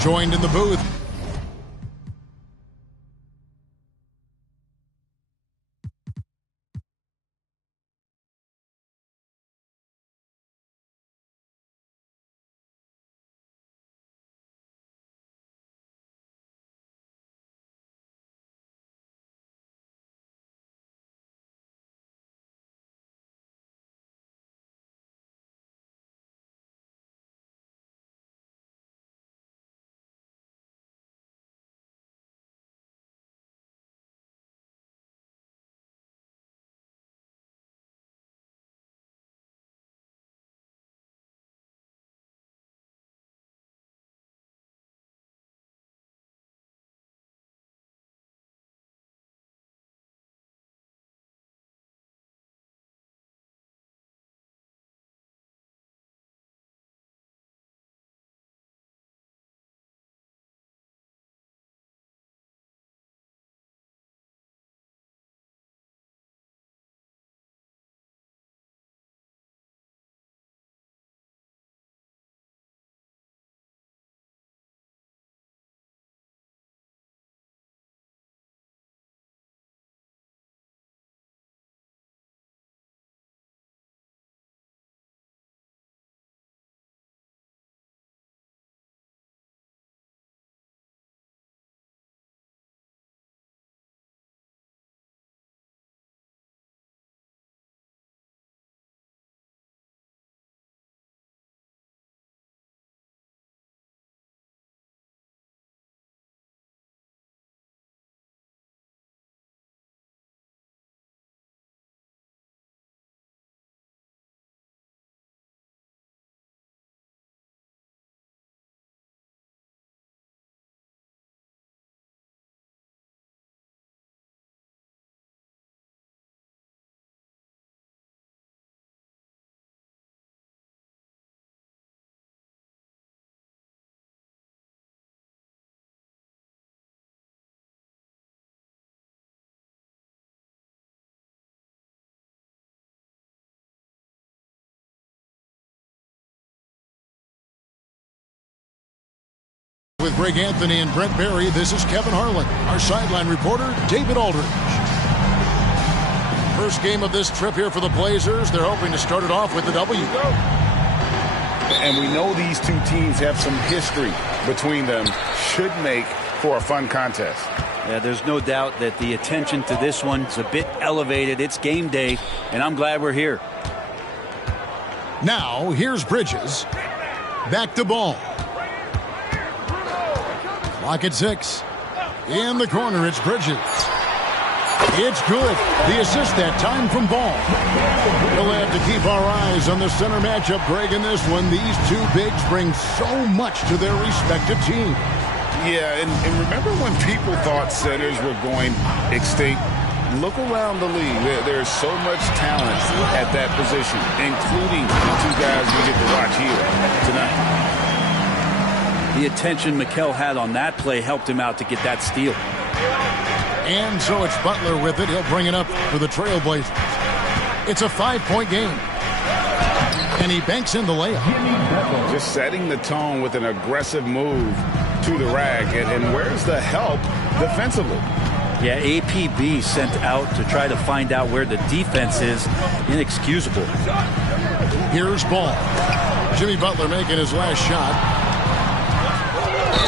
Joined in the booth. With Greg Anthony and Brent Barry, this is Kevin Harlan. Our sideline reporter, David Aldridge. First game of this trip here for the Blazers. They're hoping to start it off with the W. And we know these two teams have some history between them. Should make for a fun contest. Yeah, there's no doubt that the attention to this one's a bit elevated. It's game day, and I'm glad we're here. Now, here's Bridges. Back to Ball. Clock at 6. In the corner, it's Bridges. It's good. The assist that time from Ball. We'll have to keep our eyes on the center matchup, Greg, in this one. These two bigs bring so much to their respective teams. Yeah, and remember when people thought centers were going extinct? Look around the league. There's so much talent at that position, including the two guys we get to watch here tonight. The attention Mikel had on that play helped him out to get that steal. And so it's Butler with it. He'll bring it up for the Trailblazers. It's a 5-point game. And he banks in the layup. Just setting the tone with an aggressive move to the rack. And where's the help defensively? Yeah, APB sent out to try to find out where the defense is. Inexcusable. Here's Ball. Jimmy Butler making his last shot.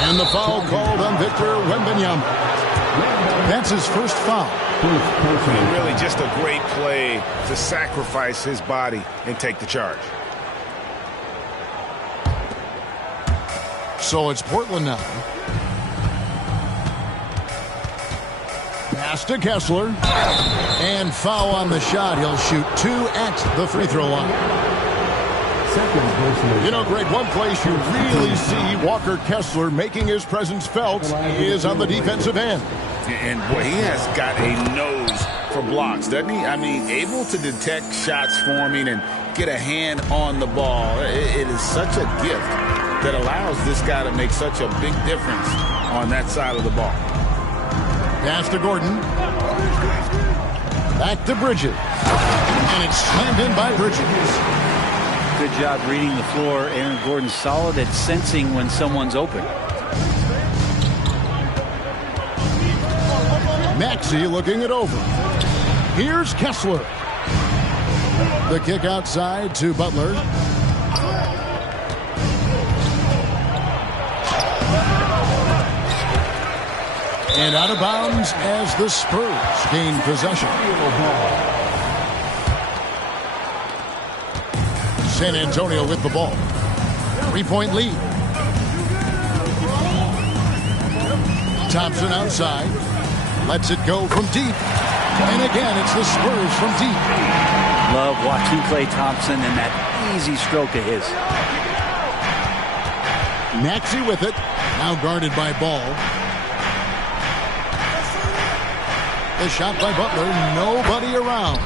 And the foul called on Victor Wembanyama. That's his first foul. And really just a great play to sacrifice his body and take the charge. So it's Portland now. Pass to Kessler. And foul on the shot. He'll shoot 2 at the free throw line. You know, Greg, one place you really see Walker Kessler making his presence felt is on the defensive end. And boy, he has got a nose for blocks, doesn't he? I mean, able to detect shots forming and get a hand on the ball. It is such a gift that allows this guy to make such a big difference on that side of the ball. Pass to Gordon. Back to Bridges. And it's slammed in by Bridges. Good job reading the floor. Aaron Gordon solid at sensing when someone's open. Maxey looking it over. Here's Kessler. The kick outside to Butler. And out of bounds as the Spurs gain possession. San Antonio with the ball. 3-point lead. Thompson outside. Lets it go from deep. And again, it's the Spurs from deep. Love watching Klay Thompson and that easy stroke of his. Maxey with it. Now guarded by Ball. The shot by Butler. Nobody around.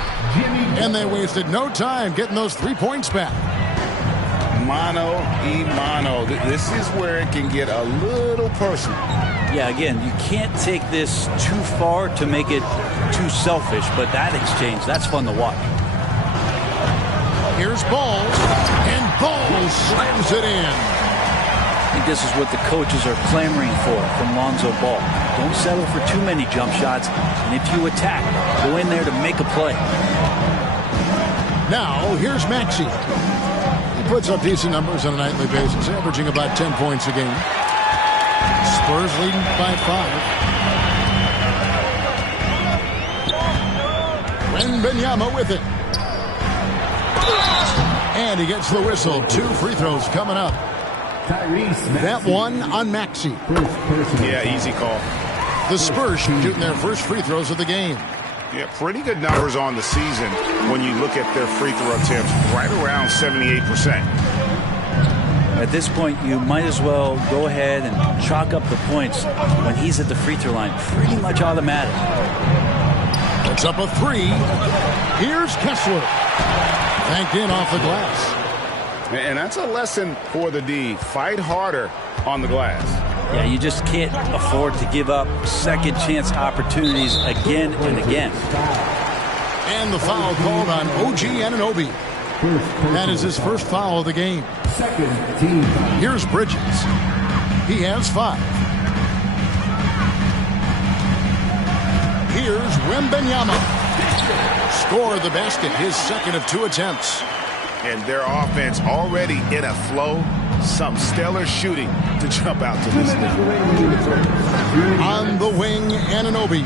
And they wasted no time getting those 3 points back. Mano y mano. This is where it can get a little personal. Yeah, again, you can't take this too far to make it too selfish, but that exchange, that's fun to watch. Here's Ball, and Ball slams it in. I think this is what the coaches are clamoring for from Lonzo Ball. Don't settle for too many jump shots, and if you attack, go in there to make a play. Now, here's Maxey. He puts up decent numbers on a nightly basis, averaging about 10 points a game. Spurs leading by 5. Wembanyama with it. And he gets the whistle. 2 free throws coming up. That one on Maxey. Yeah, easy call. The Spurs shooting their first free throws of the game. Yeah, pretty good numbers on the season when you look at their free throw attempts, right around 78%. At this point, you might as well go ahead and chalk up the points when he's at the free throw line. Pretty much automatic. It's up a 3. Here's Kessler. Banked in off the glass. And that's a lesson for the D. Fight harder on the glass. Yeah, you just can't afford to give up second chance opportunities again and again. And the foul called on OG Anunoby. That is his first foul of the game. Here's Bridges. He has 5. Here's Wembanyama. Score the basket, his second of 2 attempts. And their offense already in a flow. Some stellar shooting to jump out to this lead. On the wing, Anunoby.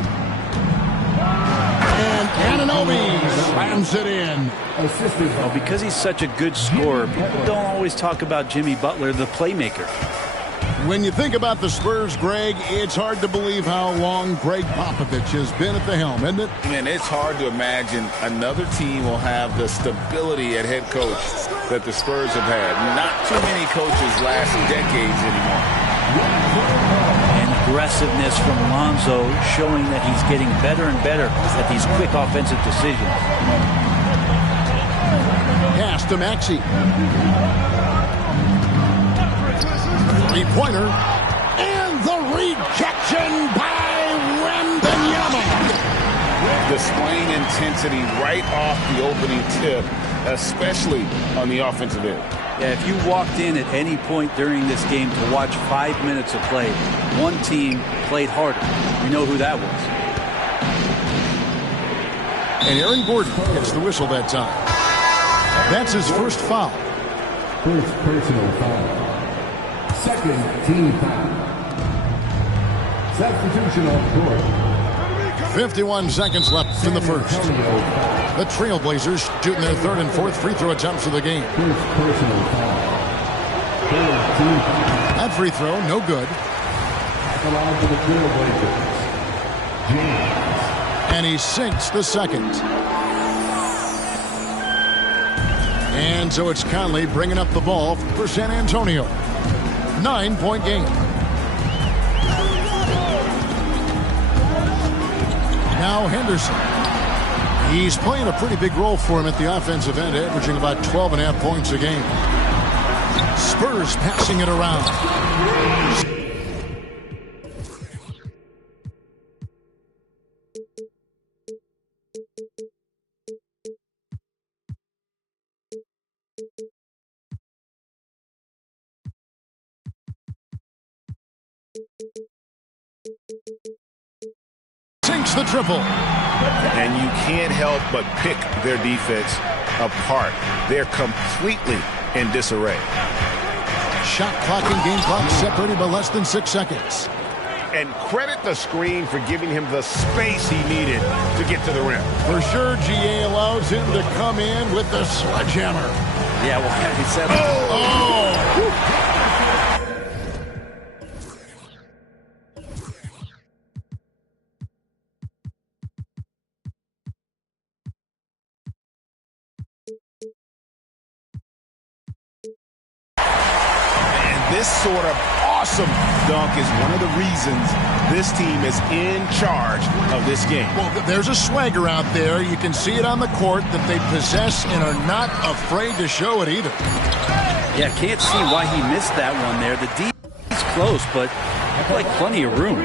And Anunoby slams it in. Well, because he's such a good scorer, people don't always talk about Jimmy Butler, the playmaker. When you think about the Spurs, Greg, it's hard to believe how long Greg Popovich has been at the helm, isn't it? And it's hard to imagine another team will have the stability at head coach that the Spurs have had. Not too many coaches last decades anymore. And aggressiveness from Lonzo showing that he's getting better and better at these quick offensive decisions. Pass to Maxey. Three-pointer. And the rejection by Wembanyama. Displaying intensity right off the opening tip, especially on the offensive end. Yeah, if you walked in at any point during this game to watch 5 minutes of play, one team played harder. We know who that was. And Aaron Gordon gets the whistle that time. That's his first foul. First personal foul. Second team foul. Substitution on the court. 51 seconds left in the first. The Trailblazers shooting their third and fourth free throw attempts of the game. First personal foul. Third team foul. That free throw, no good. Allowed for the Trailblazers. James. And he sinks the second. And so it's Conley bringing up the ball for San Antonio. 9-point game. Now Henderson. He's playing a pretty big role for him at the offensive end, averaging about 12.5 points a game. Spurs passing it around. Sinks the triple. And you can't help but pick their defense apart. They're completely in disarray. Shot clock and game clock separated by less than 6 seconds. And credit the screen for giving him the space he needed to get to the rim. For sure, GA allows him to come in with the sledgehammer. Yeah, well, he said. Oh! This sort of awesome dunk is one of the reasons this team is in charge of this game. Well, there's a swagger out there. You can see it on the court that they possess and are not afraid to show it either. Yeah, can't see why he missed that one there. The D is close, but like plenty of room.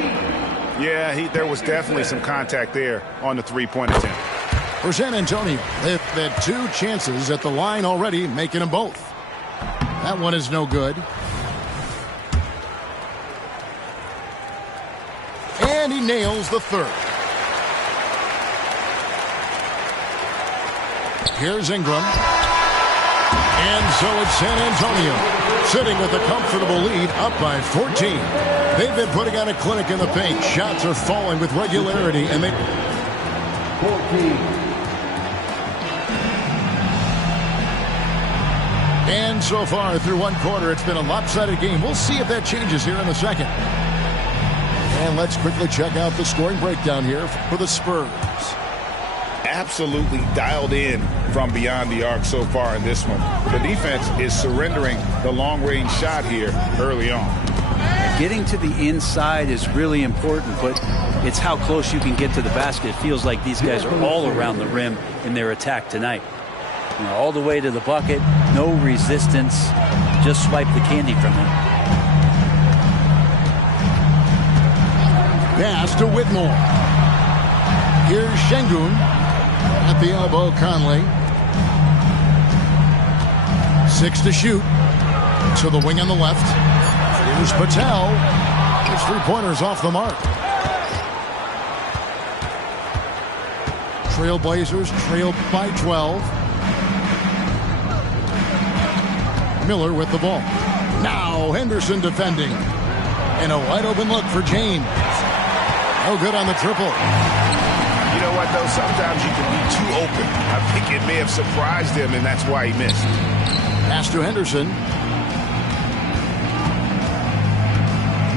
Yeah, there was definitely some contact there on the three-point attempt. For San Antonio, they've had 2 chances at the line already, making them both. That one is no good. And he nails the third. Here's Ingram. And so it's San Antonio, sitting with a comfortable lead, up by 14. They've been putting on a clinic in the paint. Shots are falling with regularity, and they... 14. And so far, through one quarter, it's been a lopsided game. We'll see if that changes here in the second. And let's quickly check out the scoring breakdown here for the Spurs. Absolutely dialed in from beyond the arc so far in this one. The defense is surrendering the long-range shot here early on. Getting to the inside is really important, but it's how close you can get to the basket. It feels like these guys are all around the rim in their attack tonight. You know, all the way to the bucket, no resistance, just swipe the candy from him. Pass to Whitmore. Here's Şengün. At the elbow, Conley. 6 to shoot. To the wing on the left. Here's Patel. His three-pointers off the mark. Trailblazers trail by 12. Miller with the ball. Now Henderson defending. And a wide open look for James. No good on the triple. You know what, though? Sometimes you can be too open. I think it may have surprised him, and that's why he missed. Pass to Henderson.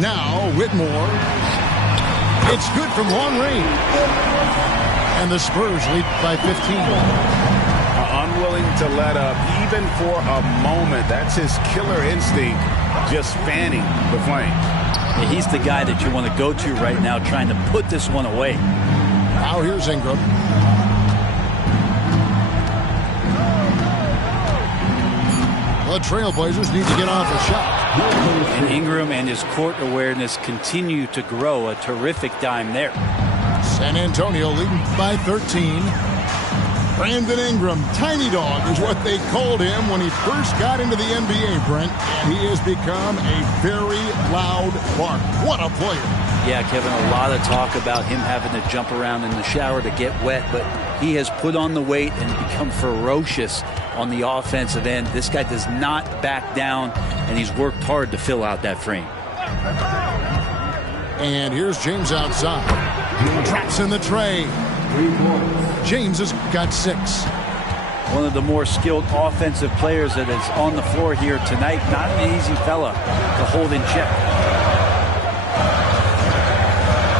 Now Whitmore. It's good from long range. And the Spurs lead by 15. Unwilling to let up, even for a moment. That's his killer instinct, just fanning the flame. Yeah, he's the guy that you want to go to right now, trying to put this one away. Now here's Ingram. The Trailblazers need to get off a shot. And Ingram and his court awareness continue to grow. A terrific dime there. San Antonio leading by 13. Brandon Ingram, Tiny Dog is what they called him when he first got into the NBA, Brent. And he has become a very loud bark. What a player. Yeah, Kevin, a lot of talk about him having to jump around in the shower to get wet, but he has put on the weight and become ferocious on the offensive end. This guy does not back down, and he's worked hard to fill out that frame. And here's James outside. Drops in the tray. James has got 6. One of the more skilled offensive players that is on the floor here tonight. Not an easy fella to hold in check.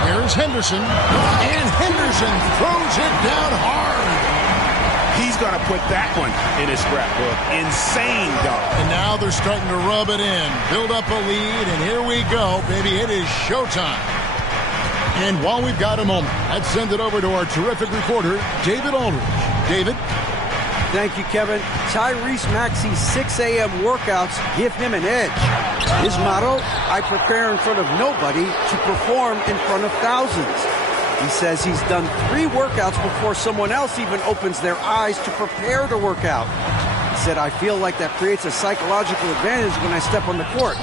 Here's Henderson. And Henderson throws it down hard. He's going to put that one in his scrapbook. Insane dunk. And now they're starting to rub it in. Build up a lead, and here we go, baby. It is showtime. And while we've got a moment, let's send it over to our terrific reporter, David Aldridge. David? Thank you, Kevin. Tyrese Maxey's 6 a.m. workouts give him an edge. His motto, I prepare in front of nobody to perform in front of thousands. He says he's done 3 workouts before someone else even opens their eyes to prepare to work out. He said, I feel like that creates a psychological advantage when I step on the court.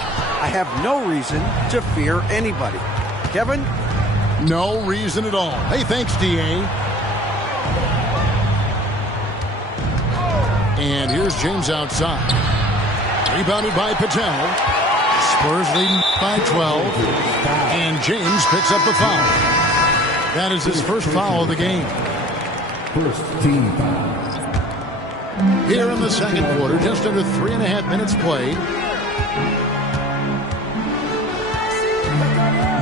I have no reason to fear anybody. Kevin? No reason at all. Hey, thanks, D.A. And here's James outside. Rebounded by Patel. Spurs leading by 12. And James picks up the foul. That is his first foul of the game. First team foul. Here in the second quarter, just under 3.5 minutes played.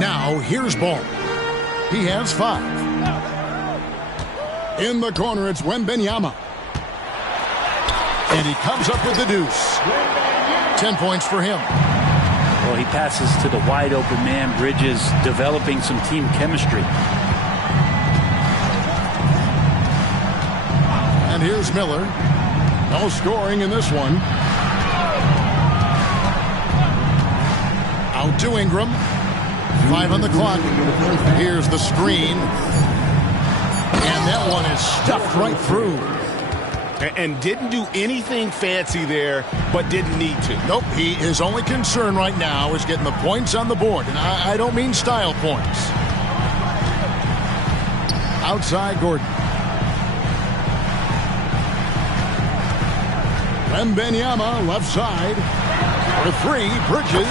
Now, here's Ball. He has 5. In the corner, it's Wembanyama. And he comes up with the deuce. 10 points for him. Well, he passes to the wide open man. Bridges developing some team chemistry. And here's Miller. No scoring in this one. Out to Ingram. 5 on the clock. Here's the screen. And that one is stuffed right through. And didn't do anything fancy there, but didn't need to. Nope, his only concern right now is getting the points on the board. And I don't mean style points. Outside Gordon. Wembanyama left side. For 3, Bridges.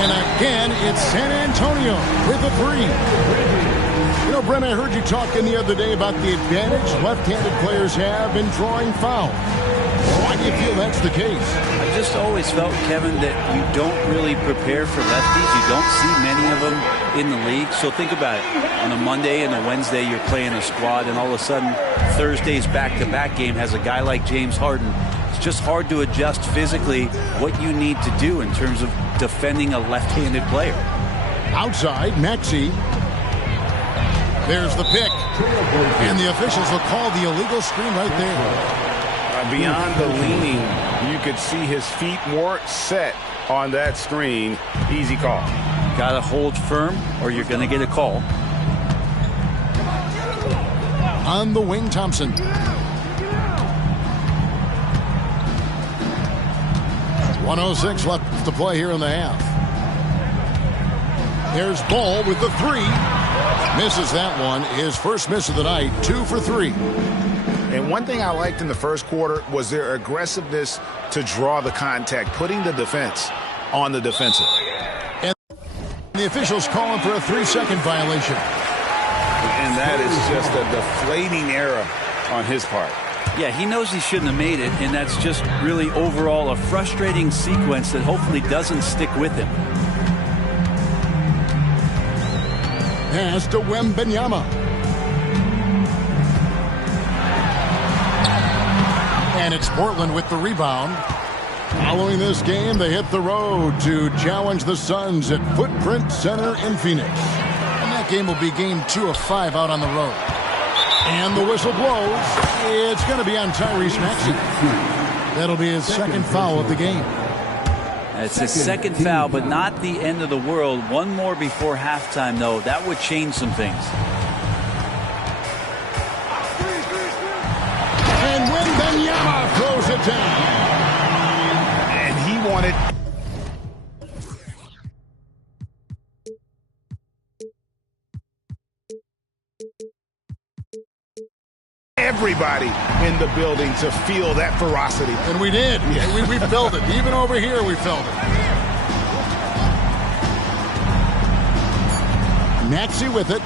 And again, it's San Antonio with a 3. You know, Brent, I heard you talking the other day about the advantage left-handed players have in drawing fouls. Why do you feel that's the case? I just always felt, Kevin, that you don't really prepare for lefties. You don't see many of them in the league. So think about it. On a Monday and a Wednesday, you're playing a squad, and all of a sudden, Thursday's back-to-back game has a guy like James Harden. It's just hard to adjust physically what you need to do in terms of defending a left-handed player. Outside, Maxey. There's the pick. And the officials will call the illegal screen right there. Beyond the leaning, you could see his feet more set on that screen. Easy call. Got to hold firm or you're going to get a call. On the wing, Thompson. .106 left to play here in the half. There's Ball with the three. Misses that one. His first miss of the night, 2 for 3. And one thing I liked in the first quarter was their aggressiveness to draw the contact, putting the defense on the defensive. And the officials calling for a 3-second violation. And that is just a deflating error on his part. Yeah, he knows he shouldn't have made it, and that's just really overall a frustrating sequence that hopefully doesn't stick with him. Pass to Wembanyama. And it's Portland with the rebound. Following this game, they hit the road to challenge the Suns at Footprint Center in Phoenix. And that game will be game 2 of 5 out on the road. And the whistle blows. It's going to be on Tyrese Maxey. That'll be his second foul of the game. It's his second foul, but not the end of the world. One more before halftime, though. That would change some things. And Wembanyama throws it down. And he wanted... everybody in the building to feel that ferocity. And we did. We felt it. Even over here, we felt it. Maxey with it.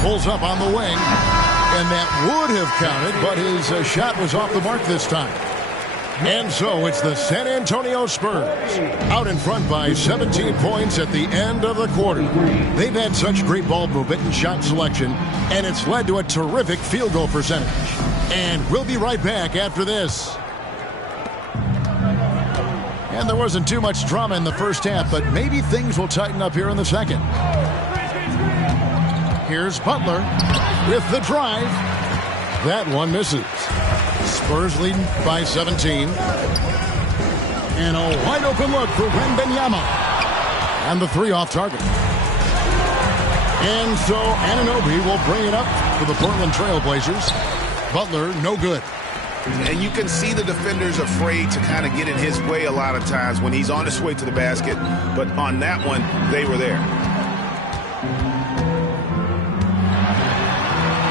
Pulls up on the wing. And that would have counted, but his shot was off the mark this time. And so it's the San Antonio Spurs out in front by 17 points at the end of the quarter. They've had such great ball movement and shot selection, and it's led to a terrific field goal percentage. And we'll be right back after this. And there wasn't too much drama in the first half, but maybe things will tighten up here in the second. Here's Butler with the drive. That one misses. Spurs leading by 17. And a wide open look for Wembanyama. And the three off target. And so Anunoby will bring it up for the Portland Trailblazers. Butler, no good. And you can see the defenders afraid to kind of get in his way a lot of times when he's on his way to the basket. But on that one, they were there.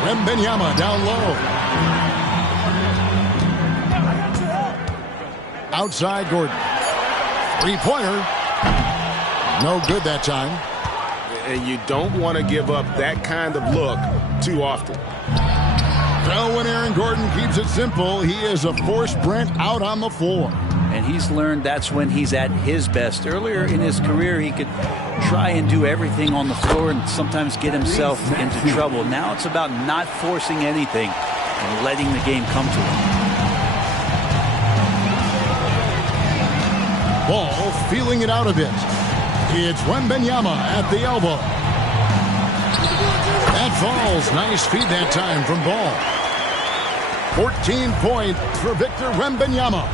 Wembanyama down low. Outside Gordon. Three-pointer. No good that time. And you don't want to give up that kind of look too often. So when Aaron Gordon keeps it simple, he is a forced Brent out on the floor. And he's learned that's when he's at his best. Earlier in his career, he could try and do everything on the floor and sometimes get himself into trouble. Now it's about not forcing anything and letting the game come to him. Ball feeling it out a bit. It's Wembanyama at the elbow. That falls. Nice feed that time from Ball. 14 points for Victor Wembanyama.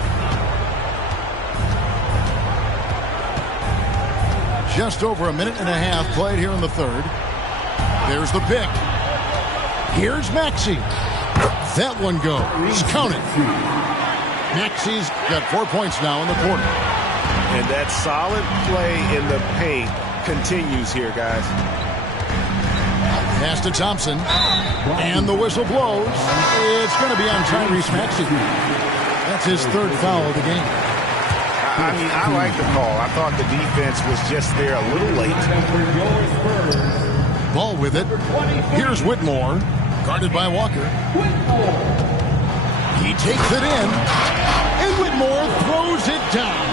Just over a minute and a half played here in the third. There's the pick. Here's Maxey. That one goes. Count it. Maxey's got 4 points now in the quarter. And that solid play in the paint continues here, guys. Pass to Thompson. And the whistle blows. It's going to be on Tyrese Maxey. That's his third foul of the game. I mean, I like the call. I thought the defense was just there a little late. Ball with it. Here's Whitmore. Guarded by Walker. He takes it in. And Whitmore throws it down.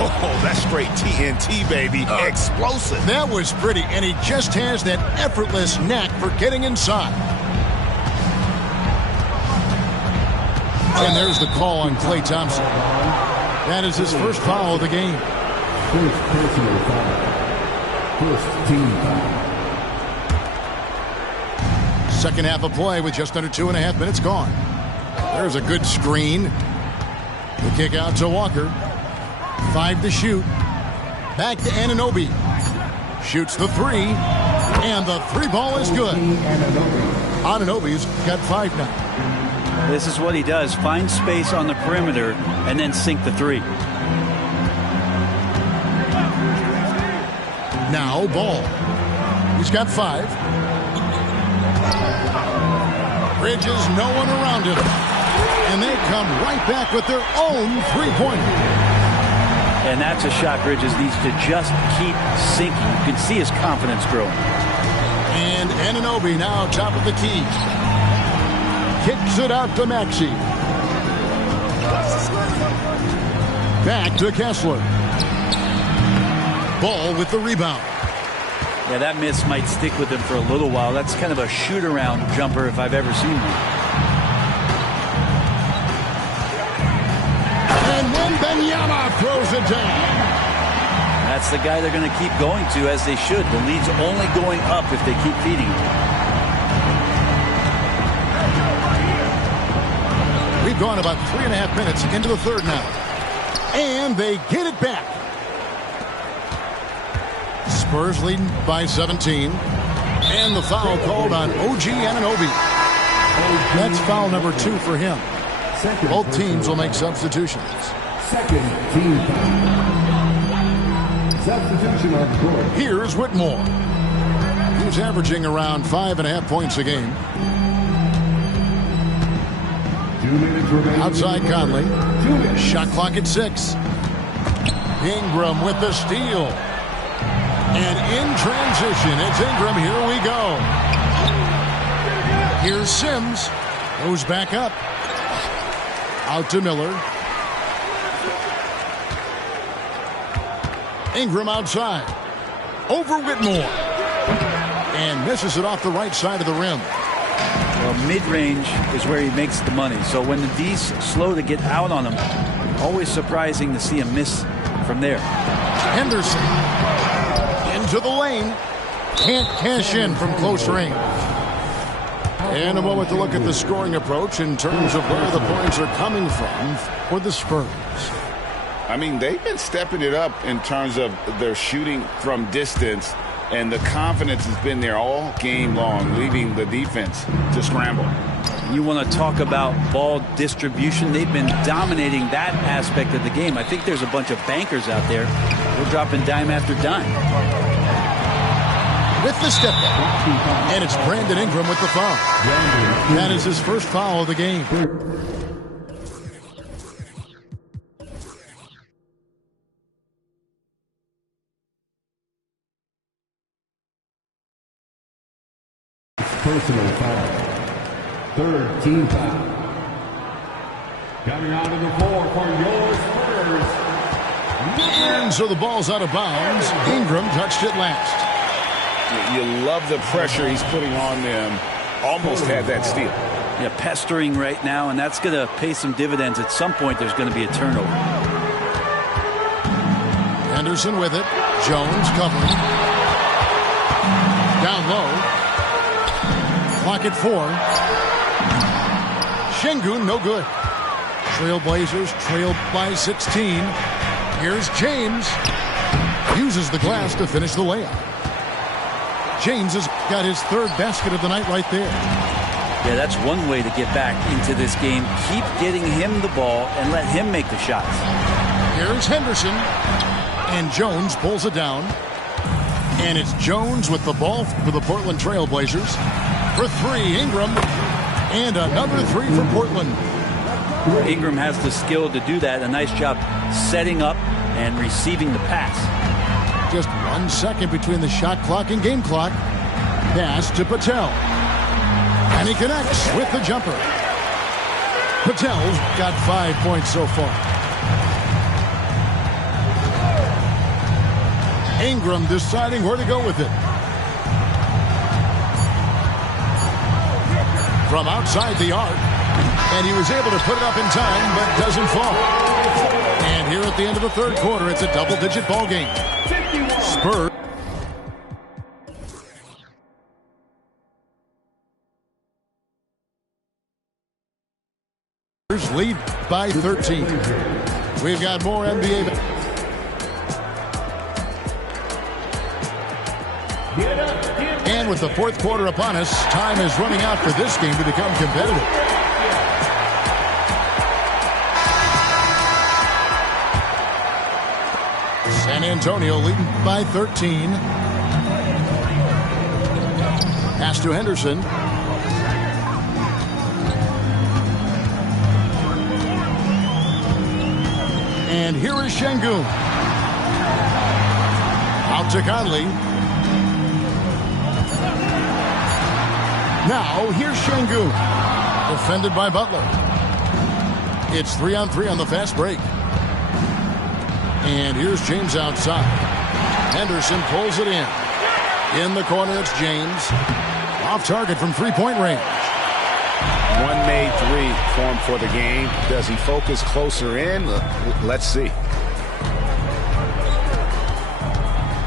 Oh, that's straight TNT, baby. Explosive. That was pretty, and he just has that effortless knack for getting inside. And there's the call on Klay Thompson. That is his first foul of the game. First personal foul. First team foul. Second half of play with just under 2.5 minutes gone. There's a good screen. The kick out to Walker. 5 to shoot. Back to Anunoby. Shoots the three. And the three ball is good. Anunoby's got 5 now. This is what he does. Find space on the perimeter and then sink the three. Now Ball. He's got 5. Bridges, no one around him. And they come right back with their own three-pointer. And that's a shot Bridges needs to just keep sinking. You can see his confidence growing. And Anunoby now top of the key. Kicks it out to Maxey. Back to Kessler. Ball with the rebound. Yeah, that miss might stick with him for a little while. That's kind of a shoot-around jumper if I've ever seen one. And then Benyama throws it down. That's the guy they're going to keep going to, as they should. The lead's only going up if they keep feeding him. We've gone about 3.5 minutes into the third now. And they get it back. Spurs leading by 17. And the foul called on OG Anunoby. That's foul number 2 for him. Both teams will make substitutions. Second team foul. Substitution on the court. Here's Whitmore. He's averaging around 5.5 points a game. 2 minutes remaining. Outside Conley. Shot clock at 6. Ingram with the steal. And in transition, it's Ingram. Here we go. Here's Sims. Goes back up. Out to Miller. Ingram outside. Over Whitmore. And misses it off the right side of the rim. Well, mid-range is where he makes the money. So when the D's slow to get out on him, always surprising to see him miss from there. Henderson. Into the lane. Can't cash in from close range. And a moment to look at the scoring approach in terms of where the points are coming from for the Spurs. I mean, they've been stepping it up in terms of their shooting from distance, and the confidence has been there all game long, leaving the defense to scramble. You want to talk about ball distribution. They've been dominating that aspect of the game. I think there's a bunch of bankers out there. They're dropping dime after dime. With the step back. And it's Brandon Ingram with the foul. That is his first foul of the game. Personal foul. Third team foul. Coming onto the floor for your Spurs. And so the ball's out of bounds. Ingram touched it last. You love the pressure he's putting on them. Almost had that steal. Yeah, pestering right now, and that's going to pay some dividends. At some point, there's going to be a turnover. Henderson with it. Jones covering. Down low. Clock at 4. Şengün, no good. Trailblazers trailed by 16. Here's James. Uses the glass to finish the layup. James has got his third basket of the night right there. Yeah, that's one way to get back into this game. Keep getting him the ball and let him make the shots. Here's Henderson. And Jones pulls it down. And it's Jones with the ball for the Portland Trailblazers. For 3, Ingram. And another 3 for Portland. Ingram has the skill to do that. A nice job setting up and receiving the pass. Just 1 second between the shot clock and game clock. Pass to Patel. And he connects with the jumper. Patel's got 5 points so far. Ingram deciding where to go with it. From outside the arc. And he was able to put it up in time, but doesn't fall. And here at the end of the third quarter, it's a double-digit ball game. Spurs lead by 13. We've got more NBA. And with the fourth quarter upon us, time is running out for this game to become competitive. San Antonio leading by 13. Pass to Henderson. And here is Şengün. Out to Conley. Now here's Şengün. Defended by Butler. It's 3-on-3 on the fast break. And here's James outside. Henderson pulls it in. In the corner, it's James. Off target from three-point range. One made three for him for the game. Does he focus closer in? Let's see.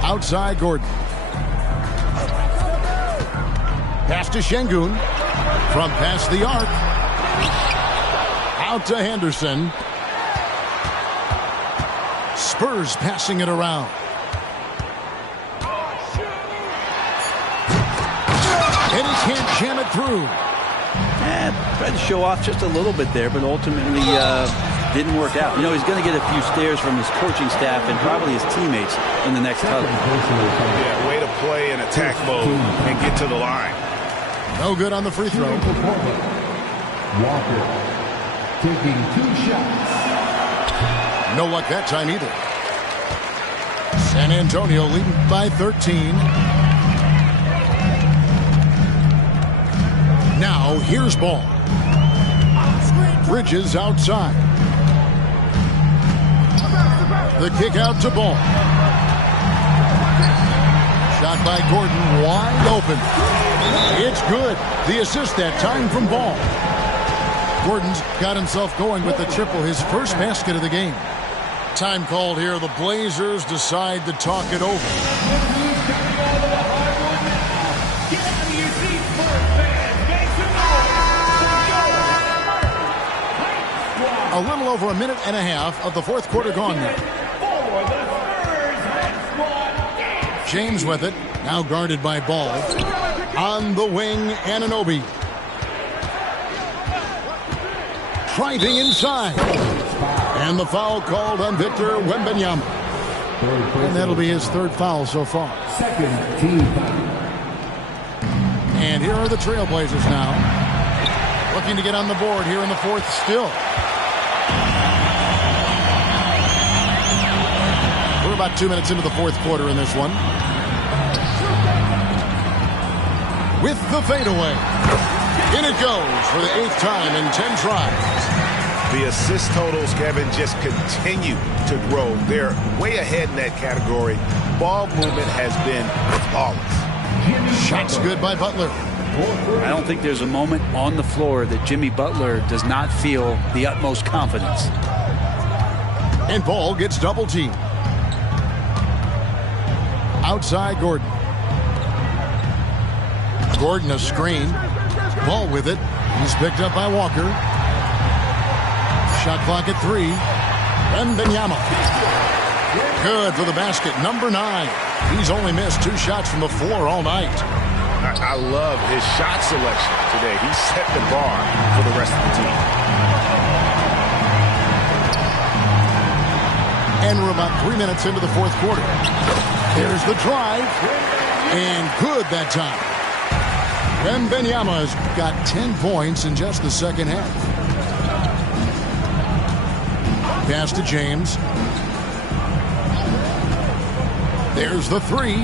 Outside Gordon. Pass to Şengün. From past the arc. Out to Henderson. Spurs passing it around. And he can't jam it through. Tried to show off just a little bit there, but ultimately didn't work out. You know, he's going to get a few stares from his coaching staff and probably his teammates in the next huddle. Yeah, way to play in attack mode and get to the line. No good on the free throw. Walker taking 2 shots. No luck that time either. San Antonio leading by 13. Now here's Ball. Bridges outside. The kick out to Ball. Shot by Gordon, wide open. It's good. The assist that time from Ball. Gordon's got himself going with the triple, his first basket of the game. Time called here. The Blazers decide to talk it over. A little over a minute and a half of the fourth quarter gone now. James with it. Now guarded by Ball. On the wing, Anunoby. Driving inside. And the foul called on Victor Wembanyama. And that'll be his third foul so far. Second team foul. And here are the Trailblazers now. Looking to get on the board here in the fourth still. We're about 2 minutes into the fourth quarter in this one. With the fadeaway. In it goes for the 8th time in 10 tries. The assist totals, Kevin, just continue to grow. They're way ahead in that category. Ball movement has been flawless. Shots good by Butler. I don't think there's a moment on the floor that Jimmy Butler does not feel the utmost confidence. And Ball gets double teamed. Outside Gordon. Gordon a screen. Ball with it. He's picked up by Walker. Shot clock at 3. Wembanyama. Good for the basket. Number 9. He's only missed 2 shots from the floor all night. I love his shot selection today. He set the bar for the rest of the team. And we're about 3 minutes into the fourth quarter. There's the drive. And good that time. Wembanyama has got 10 points in just the second half. Pass to James. There's the 3.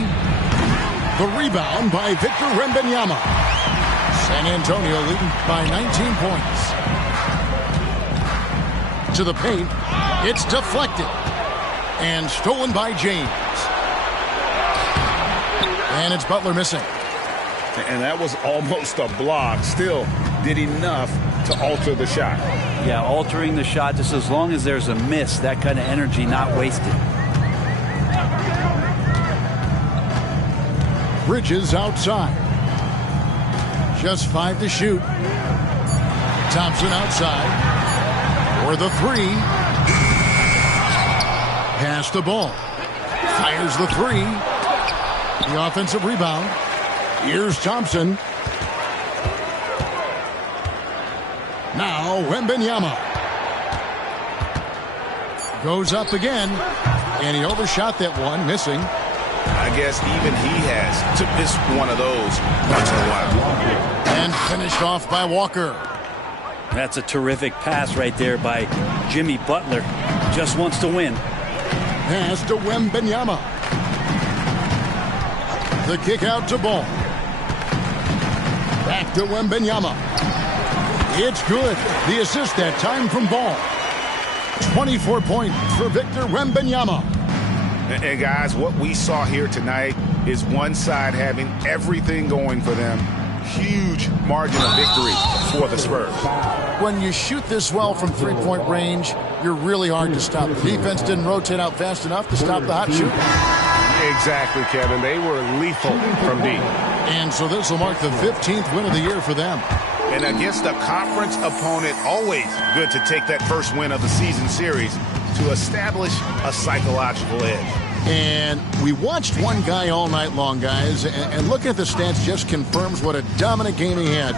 The rebound by Victor Wembanyama. San Antonio leading by 19 points. To the paint. It's deflected. And stolen by James. And it's Butler missing. And that was almost a block. Still did enough to alter the shot. Yeah, altering the shot just as long as there's a miss, that kind of energy not wasted. Bridges outside. Just 5 to shoot. Thompson outside. For the 3. Pass the ball. Fires the 3. The offensive rebound. Here's Thompson. Now Wembanyama. Goes up again. And he overshot that one, missing. I guess even he has to miss one of those once in a while. And finished off by Walker. That's a terrific pass right there by Jimmy Butler. Just wants to win. Pass to Wembanyama. The kick out to Ball. Back to Wembanyama. It's good. The assist that time from Ball. 24 points for Victor Wembanyama. And guys, what we saw here tonight is one side having everything going for them. Huge margin of victory for the Spurs. When you shoot this well from three-point range, you're really hard to stop. The defense didn't rotate out fast enough to stop the hot shoot. Exactly, Kevin. They were lethal from deep. And so this will mark the 15th win of the year for them. And against a conference opponent, always good to take that first win of the season series to establish a psychological edge. And we watched one guy all night long, guys, and looking at the stats just confirms what a dominant game he had.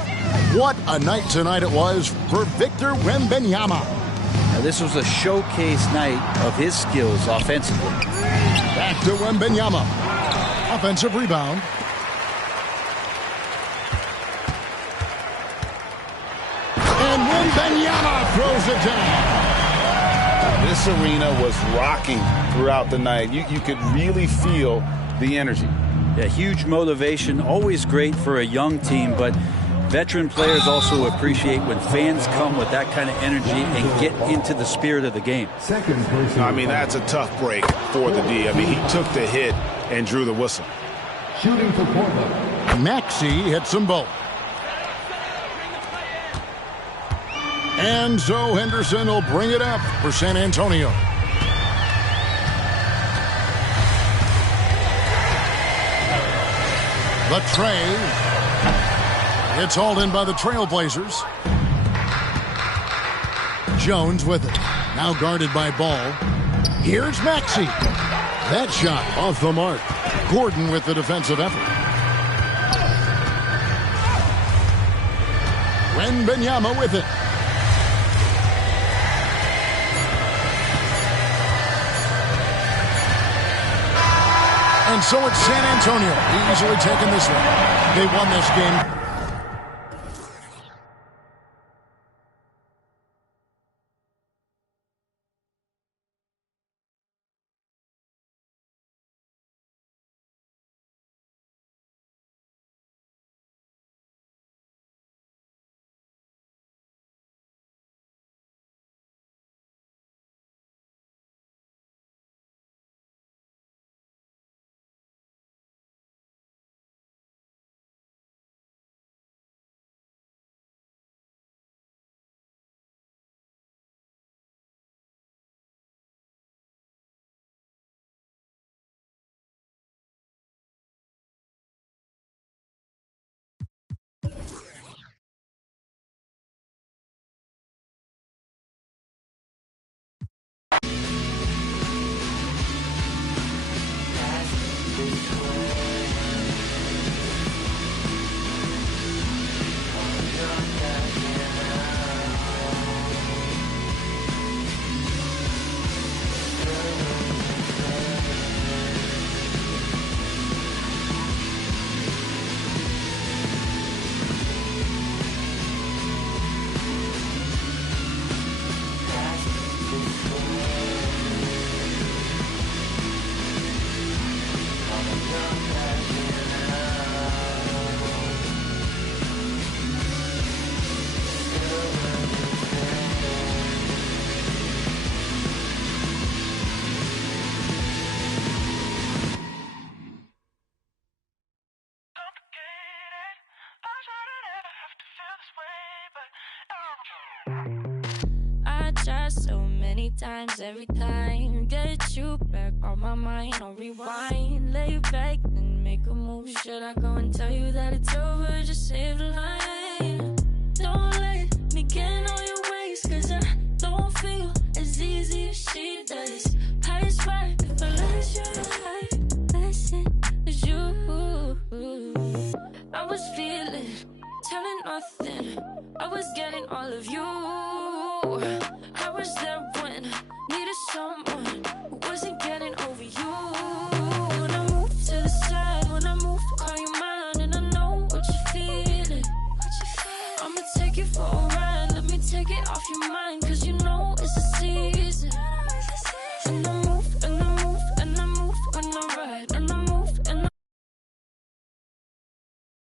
What a night tonight it was for Victor Wembanyama. Now, this was a showcase night of his skills offensively. Back to Wembanyama. Offensive rebound. And Wembanyama throws it down. This arena was rocking throughout the night. You could really feel the energy. Yeah, huge motivation, always great for a young team, but veteran players also appreciate when fans come with that kind of energy and get into the spirit of the game. I mean, that's a tough break for the D. I mean, he took the hit and drew the whistle. Shooting for Portland. Maxey hits them both. And so Henderson will bring it up for San Antonio. The tray. It's hauled in by the Trailblazers. Jones with it. Now guarded by Ball. Here's Maxey. That shot off the mark. Gordon with the defensive effort. Wembanyama with it. And so it's San Antonio easily taking this one. They won this game. I try so many times, every time get you back on my mind, on rewind, lay back and make a move. Should I go and tell you that it's over? Just save the line. Don't let me get on your ways, cause I don't feel as easy as she does. Pass by if I let you life lesson is you. I was feeling, telling nothing. I was getting all of you. I was there when I needed someone.